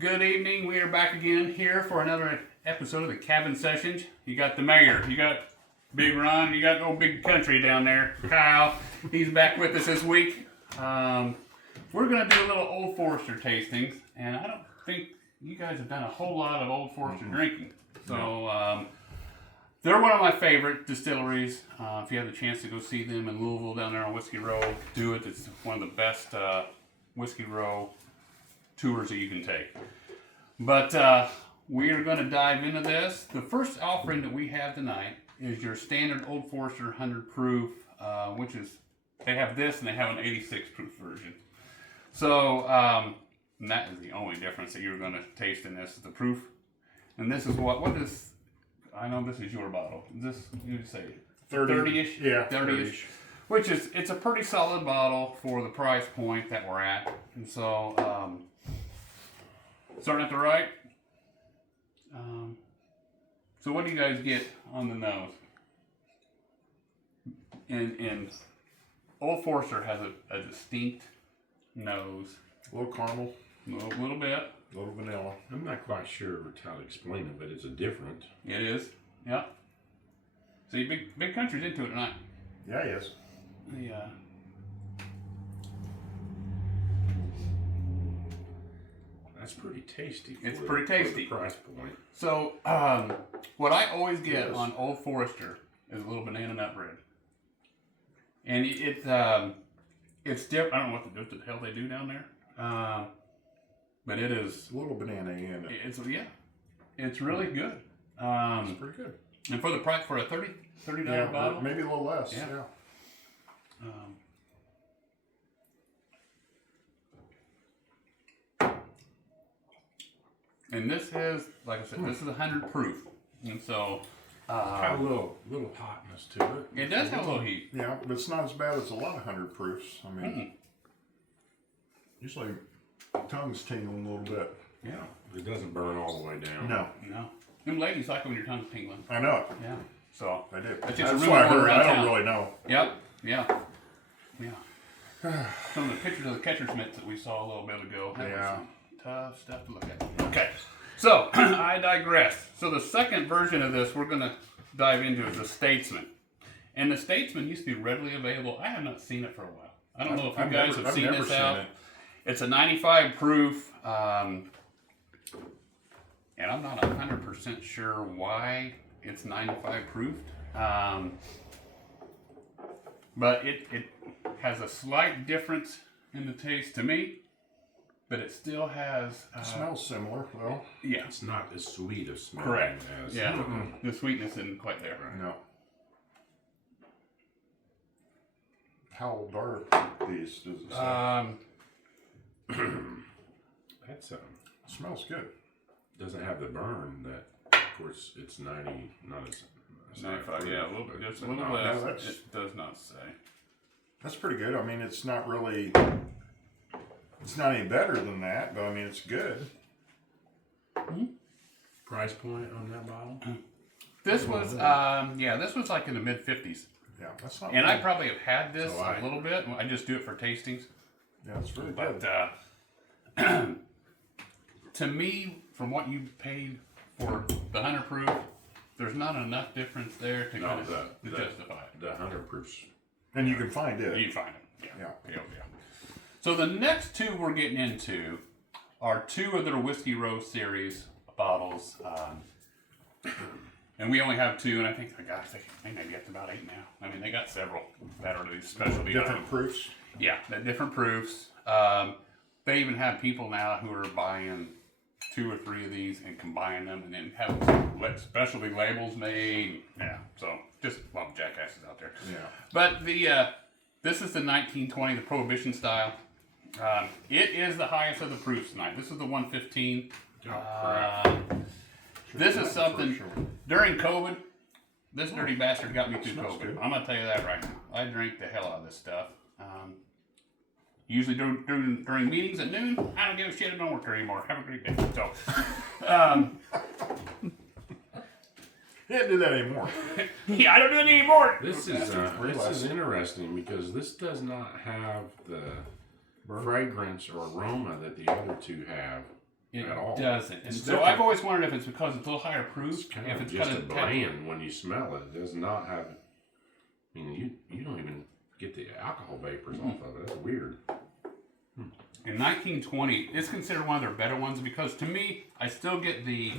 Good evening. We are back again here for another episode of the Cabin Sessions. You got the mayor, you got Big Ron, you got old Big Country down there, Kyle. He's back with us this week. We're going to do a little Old Forester tastings, and I don't think you guys have done a whole lot of Old Forester drinking. So they're one of my favorite distilleries. If you have the chance to go see them in Louisville down there on Whiskey Row, do it. It's one of the best Whiskey Row tours that you can take. But we are going to dive into this. The first offering that we have tonight is your standard Old Forester 100 proof, which is, they have this and they have an 86 proof version. So, and that is the only difference that you're going to taste in this, is the proof. And this is what is, I know this is your bottle. This, you would say 30-ish? Yeah, 30-ish. Which is, it's a pretty solid bottle for the price point that we're at. And so, starting at the right. So what do you guys get on the nose? And Old Forester has a distinct nose. A little caramel, A little bit. a little vanilla. I'm not quite sure how to explain it, but it's a different. It is. Yeah. See, Big Country's into it tonight. Yeah, yes. The, That's pretty tasty. It's for pretty tasty. For the price point. So, what I always get on Old Forester is a little banana nut bread. And it's different. I don't know what the hell they do down there. But it is. A little banana in it. It's it's really good. It's pretty good. And for the price, for a $30 bottle, maybe a little less. Yeah. Yeah. And this is, like I said, this is 100 proof, and so Got a little hotness to it. it does have a little heat. Yeah, but it's not as bad as a lot of 100 proofs. I mean, usually tongue's tingling a little bit. Yeah. It doesn't burn all the way down. No, No. Them ladies like when your tongue's tingling. I know it. Yeah. So. I do. That's That's just a what I rumor heard. around I don't town. really know. Yep. Yeah. Yeah. Some of the pictures of the catcher's mitts that we saw a little bit ago. That was Yeah. some tough stuff to look at. Okay. So, I digress. So the second version of this we're going to dive into is the Statesman. And the Statesman used to be readily available. I have not seen it for a while. I don't know if you guys have seen this out. It's a 95 proof. And I'm not 100% sure why it's 95 proof. But it has a slight difference in the taste to me. But it still has... It smells similar, though. Yeah. It's not as sweet of smelling Correct. as. Yeah. The sweetness isn't quite there. No. How old are these? Does it say? That's Smells good. doesn't have the burn that. Of course, it's 90. Not as 95, yeah, a little bit. Just a little No, less. that's- It does not say. That's pretty good. I mean, it's not really. It's not any better than that, but I mean, it's good. price point on that bottle. This was, this was like in the mid 50s. Yeah, that's not. And I bad. probably have had this So a little bit. I just do it for tastings. Yeah, it's really But good. to me, from what you paid for the 100 proof, there's not enough difference there to, No, kind of, the- to justify it. The 100 proofs. And you can find it. You find it. Yeah. Yeah. So the next two we're getting into are two of their Whiskey Row series bottles. And we only have two, and I think, gosh, they may be up to about 8 now. I mean, they got several that are these specialty Different items. proofs. Yeah, the different proofs. They even have people now who are buying 2 or 3 of these and combining them and then having specialty labels made. Yeah, so just a lot of jackasses out there. Yeah. But this is the 1920, the Prohibition style. It is the highest of the proofs tonight. This is the 115. Oh, crap. This is something, Sure. during COVID, this dirty bastard got me through Smells COVID. good. I'm going to tell you that right now. I drank the hell out of this stuff. Usually during meetings at noon, I don't give a shit, I don't work there anymore. Have a great day. So, He didn't do that anymore. yeah, I don't do it anymore. This is interesting because this does not have the fragrance or aroma that the other two have It at all. doesn't. And It's so different. I've always wondered if it's because it's a little higher proof. It's kind if of it's just kind a of brand when you smell it. It does not have. I mean, you don't even get the alcohol vapors off of it. That's weird. In 1920, it's considered one of their better ones because to me, I still get the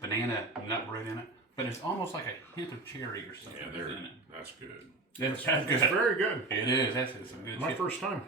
banana nut bread in it, but it's almost like a hint of cherry or something in it. That's good. That's It's good. very good. It is. That's some good My shit. first time.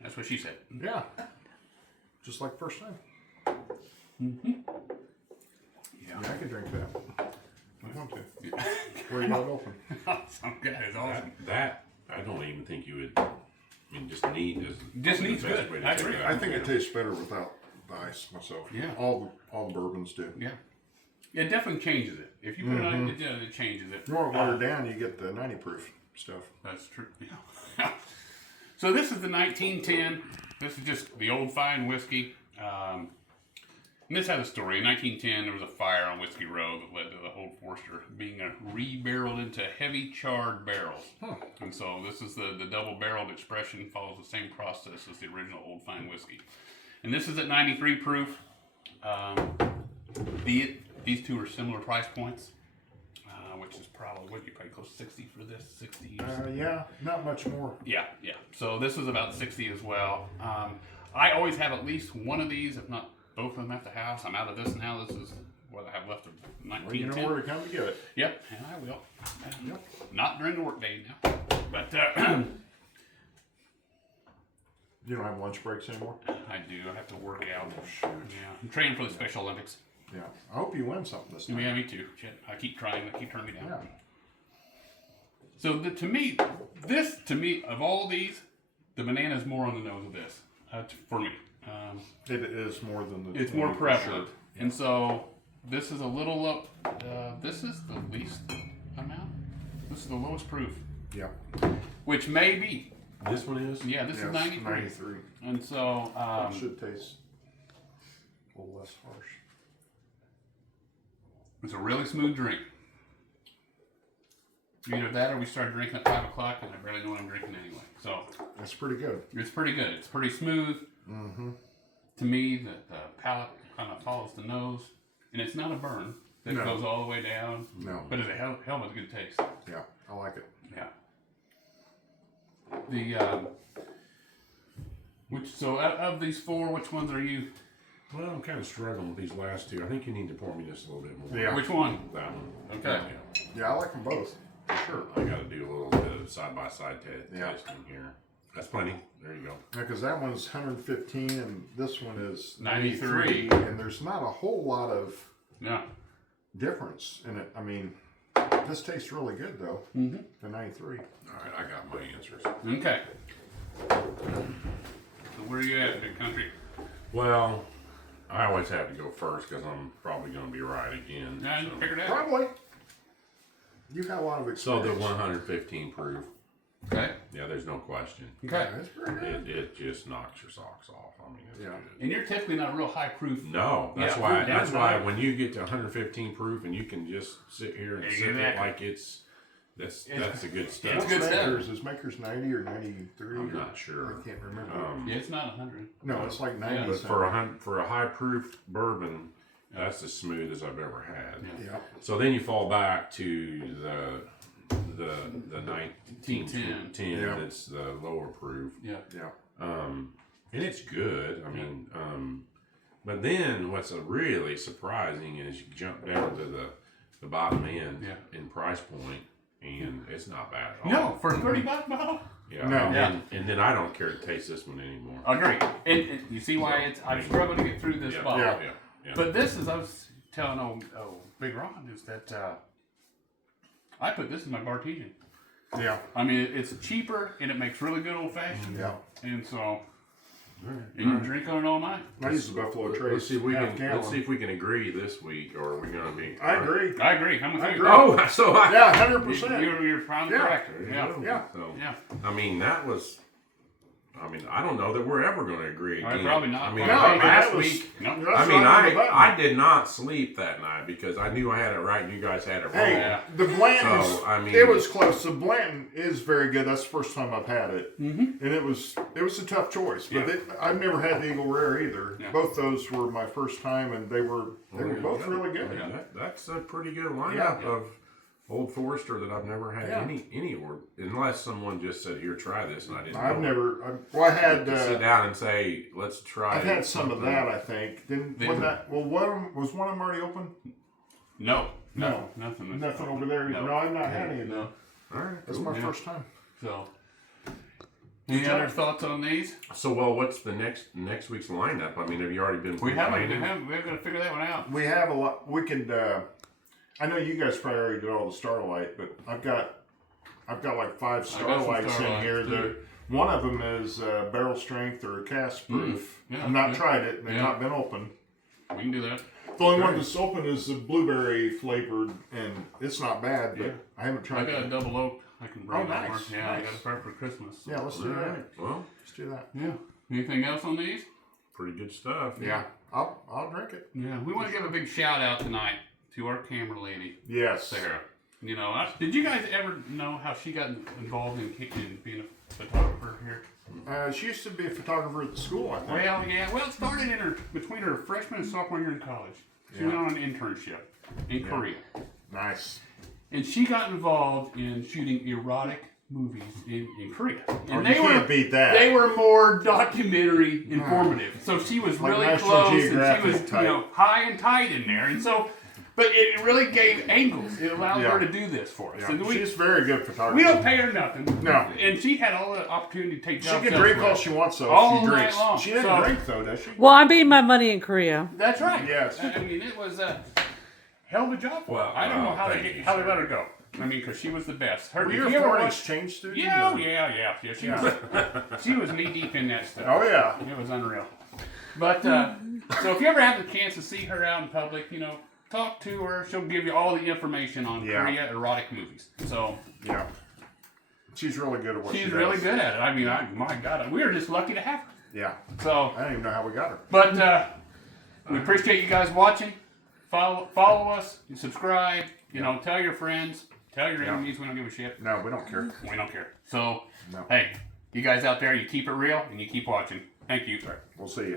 That's what she said. Yeah. Just like first time. Yeah. Yeah, I could drink that. I want to. Where you got it open? Some guy is awesome. That I don't even think you would. I mean, just neat is Just the neat's best good. way to I take agree. that. I think it tastes better without the ice myself. Yeah. All the bourbons do. Yeah. It definitely changes it. If you put it on, it changes it. You want it watered down, you get the 90 proof stuff. That's true. Yeah. So this is the 1910. This is just the old fine whiskey. And this had a story. In 1910, there was a fire on Whiskey Row that led to the Old Forester being re-barreled into heavy charred barrels. Huh. And so this is the double-barreled expression, follows the same process as the original old fine whiskey. And this is at 93 proof. These two are similar price points, which is probably, what you pay close to 60 for this, 60 Yeah, not much more. Yeah. So this was about 60 as well. I always have at least one of these, if not both of them at the house. I'm out of this now. This is what I have left of Well, you 1910. know where to come to get it. Yep, and I will. Yep. Not during the workday now. But You don't have lunch breaks anymore? I do. I have to work out. Yeah. I'm training for the Special Olympics. Yeah. I hope you win something this time. Yeah, me too. Shit. I keep trying. They keep turning me down. Yeah. So to me, of all these, the banana is more on the nose of this. For me. It is more than the It's 20 more for prevalent. sure. And so this is a little low. This is the least amount. This is the lowest proof, Yeah. which may be. This one is. Yeah, this Yes, is 93. 93. And so, It should taste a little less harsh. it's a really smooth drink. Either that or we start drinking at 5 o'clock and I barely know what I'm drinking anyway. So That's pretty good. it's pretty good. It's pretty smooth. Mm-hmm. To me, the palate kind of follows the nose. And it's not a burn that No. goes all the way down. No. But it's a hell of a good taste. Yeah, I like it. Yeah. So of these four, which ones are you? Well, I'm kind of struggling with these last two. I think you need to pour me just a little bit more. Yeah. Which one? That one. Okay. Yeah. Yeah, I like them both. For sure. I got to do a little bit of side by side Yeah. tasting here. That's plenty. There you go. Because that one's 115 and this one is 93. 93. And there's not a whole lot of No. difference in it. I mean, this tastes really good though. Mm-hmm. The 93. All right, I got my answers. Okay. So where are you at, big country? Well, I always have to go first because I'm probably going to be right again. Yeah, you so. figured it out. Probably. You've had a lot of So experience. the 115 proof. Okay. Yeah, there's no question. Okay. Yeah, that's pretty good. It just knocks your socks off. I mean, it's Yeah. good. And you're typically not a real high proof. No, that's Yeah, why. proof That's down, why right? when you get to 115 proof and you can just sit here and sip it Exactly. like that's the good stuff. It's good stuff. Makers, is Makers 90 or 93? I'm or- not sure. I can't remember. Yeah, it's not 100. No, it's like 90. But for a high proof bourbon, that's as smooth as I've ever had. Yeah. So then you fall back to the 1910 Yeah. that's the lower proof. Yeah. Yeah. And it's good. I mean, but then what's really surprising is you jump down to the bottom end in price point, and it's not bad at all. No, for $30 bottle. Yeah. No. And then I don't care to taste this one anymore. Agree. And you see why I've struggled to get through this Yeah, bottle. yeah. But this is, I was telling old Big Ron, is that I put this in my Bartesian. Yeah. I mean, it's cheaper and it makes really good old fashioned. Yeah. And so, and you drink on it all night. I use the Buffalo Trace. Let's see if we half can. gallon. Let's see if we can agree this week, or are we going to be? I agree. I agree. I'm with I you. agree. Oh, so I. Yeah, 100%. You're probably Yeah. correct. Yeah. Yeah. So, Yeah. I mean, that was. I mean, I don't know that we're ever going to agree again. Probably not. I mean, Probably that last was- week. No. I mean, I did not sleep that night because I knew I had it right and you guys had it wrong. Hey, Yeah. the Blanton's, So, I mean- it was close. The Blanton is very good. That's the first time I've had it. And it was a tough choice. But Yeah. I've never had the Eagle Rare either. Yeah. Both those were my first time, and they were both really good. Yeah, that's a pretty good lineup of Old Forester that I've never had any or unless someone just said, "Here, try this," and I didn't. I've know. never. I had. Sit down and say, "Let's try." I've had some of something. that. I think. Was one of them already open? No. Nothing over there. No. No, I've not had any of them. No. All right, That's cool. my first time. So, any other thoughts on these? So, well, what's the next week's lineup? I mean, have you already been? We haven't. planning? We're going to figure that one out. We have a lot. We could. I know you guys probably already did all the Starlight, but I've got like 5 Starlights in here. One of them is barrel strength or cast proof. Yeah, I've not yeah. tried it. They've Yeah. not been open. We can do that. The only one that's open is the blueberry flavored, and it's not bad, but Yeah. I haven't I tried got a it. double oak. I can bring Oh, that nice, one. Yeah, I nice. got a pair for Christmas. Yeah, let's do All that. right. Well, Let's do that. Yeah. Anything else on these? pretty good stuff. Yeah, I'll drink it. Yeah. We want to give a big shout out tonight to our camera lady, Yes. Sarah. You know, did you guys ever know how she got involved in being a photographer here? She used to be a photographer at the school, I think. Well, yeah. Well, it started between her freshman and sophomore year in college. She went on an internship in Korea. Nice. And she got involved in shooting erotic movies in Korea. And you can't beat that. They were more documentary informative. So she was Like really National close and Geographic she was, type. high and tight in there. And so, but it really gave angles. It allowed her to do this for us. Yeah. And She's very good photographer. we don't pay her nothing. No. And she had all the opportunity to take She jobs can drink elsewhere. all she wants, though. All She night drinks. long. She didn't So- drink, though, does she? Well, I made my money in Korea. That's right. Yes. I mean, it was a hell of a job for her. Well, I don't know how thank they you, how they sir. let her go. I mean, because she was the best. Her, Were if you a you ever foreign watch- exchange student? Yeah, or- yeah. She was knee deep in that stuff. Oh, yeah. It was unreal. But so if you ever have the chance to see her out in public, talk to her. She'll give you all the information on Korea erotic movies. So Yeah. She's really good at what she she's does. really good at it. I mean, my God, we were just lucky to have her. Yeah. So, I don't even know how we got her. but we appreciate you guys watching. Follow us. Subscribe. Tell your friends. Tell your enemies. We don't give a shit. No, we don't care. We don't care. So, No. hey, you guys out there, you keep it real and you keep watching. Thank you. We'll see you.